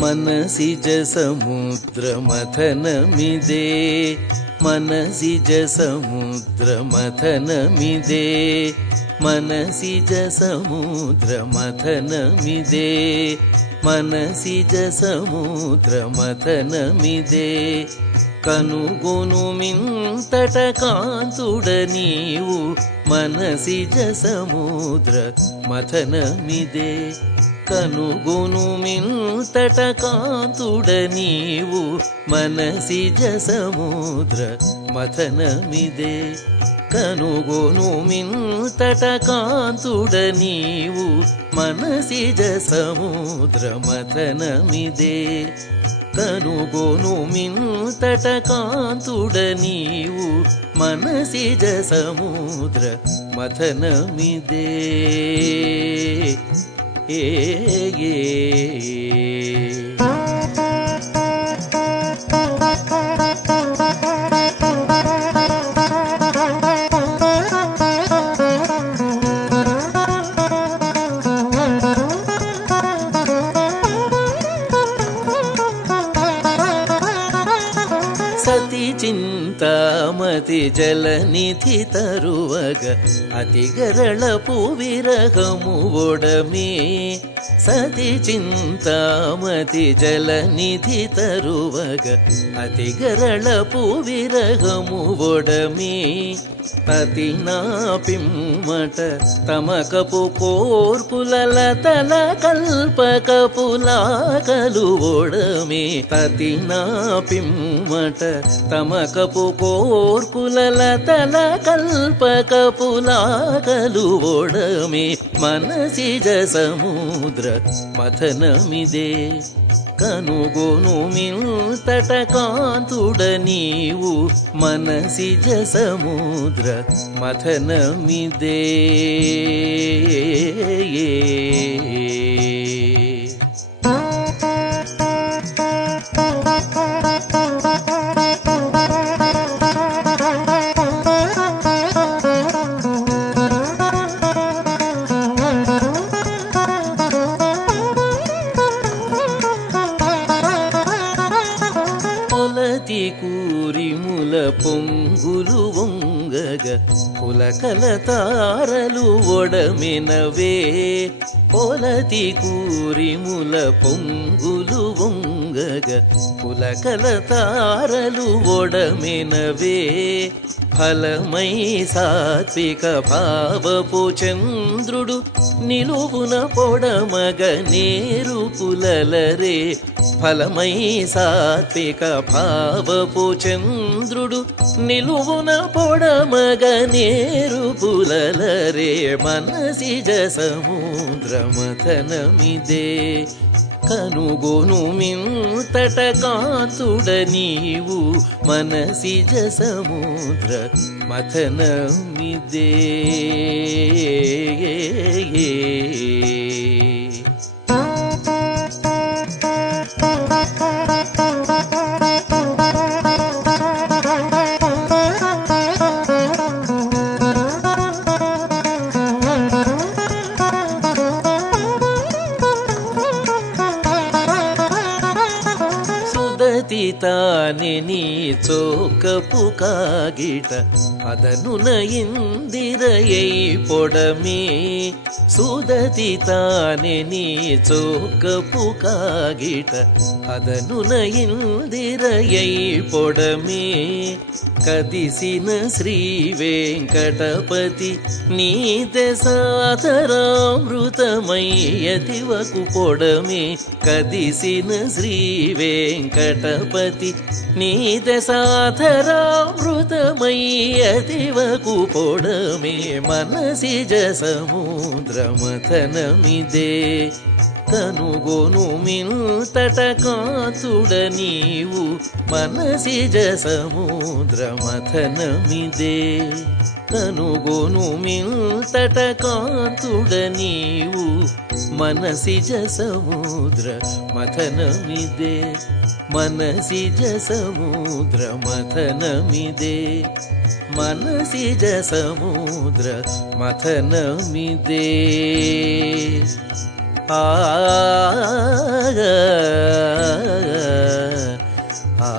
मनसिज समुद्रमथनमिदे मनसिज समुद्रमथनमिदे मनसिज समुद्रमथनमिदे मनसिज समुद्रमथनमिदे कनुगुनु मिंतट कांतुड नीवु मनसिज समुद्र मथनमिदे कनुगुनु मिंतट कांतुड नीवु मनसिज समुद्र मथनमिदे कनुगुनु मिंतट कांतुड नीवु मनसिज समुद्र मथनमिदे कनुगुनु मिंतट कांतुड नीवु मनसिज समुद्र मथनमिदे सती चिंतामति जलनिधि तरुवग अति गरळपु विरहमु ओडमे सती चिंतामति जलनिधि तरुवग अति गरळपु विरहमु ओडमे अति नापिम्मट तमकपु कोर्कुलल तल कल्पकपु लाकलु ओडमे अति नापिम्मट तमकपु कोर्कुलल तल कल्पकपु लाकलु ओडमे मनसिज समुद्र मथनमिदे कनुगुनु मिंतट कांतुड नीवु मनसिज समुद्र मथनमिदे కూరిముల పొంగులు వంగగ పులకల తారలు ఒడమెనవే పొలతి కూరిముల పొంగులు వంగగ పులకల తారలు ఒడమెనవే ఫలమై సాత్విక భావపు చంద్రుడు నిలువున పొడమగ నేరు పులలరే ఫలమై సాత్విక భావపు చంద్రుడు నిలువున పొడమగ నేరు పులలరే మనసిజ సముద్ర మథనమిదే కనుగొను మింతట కాంతుడ నీవు మనసిజ సముద్ర మథనమిదే ತಾನೆ ನೀ ಚೋಕಪು ಕಾಗಿಟ ಅದನುನ ಇಂದಿರಯೈ ಪೊಡಮೆ ಸುದತಿ ತಾನೆ ನೀ ಚೋಕಪು ಕಾಗಿಟ ಅದನುನ ಇಂದಿರಯೈ ಪೊಡಮೆ కదిసిన శ్రీ వెంకటపతి నీతే సాధరామృతమయ్యతివకు పొడమే కదిసిన శ్రీ వెంకటపతి నీతే సాధరామృతమయ్యతివకు పొడమే మనసిజ సముద్ర మథనమిదే కనుగొను మింతట కాంతుడ నీవు మనసిజ సముద్ర మథనమిదే కనుగొను మింతట కాంతుడ నీవు మనసిజ సముద్ర మథనమిదే మనసిజ సముద్ర మథనమిదే మనసిజ సముద్ర మథనమిదే. ఆ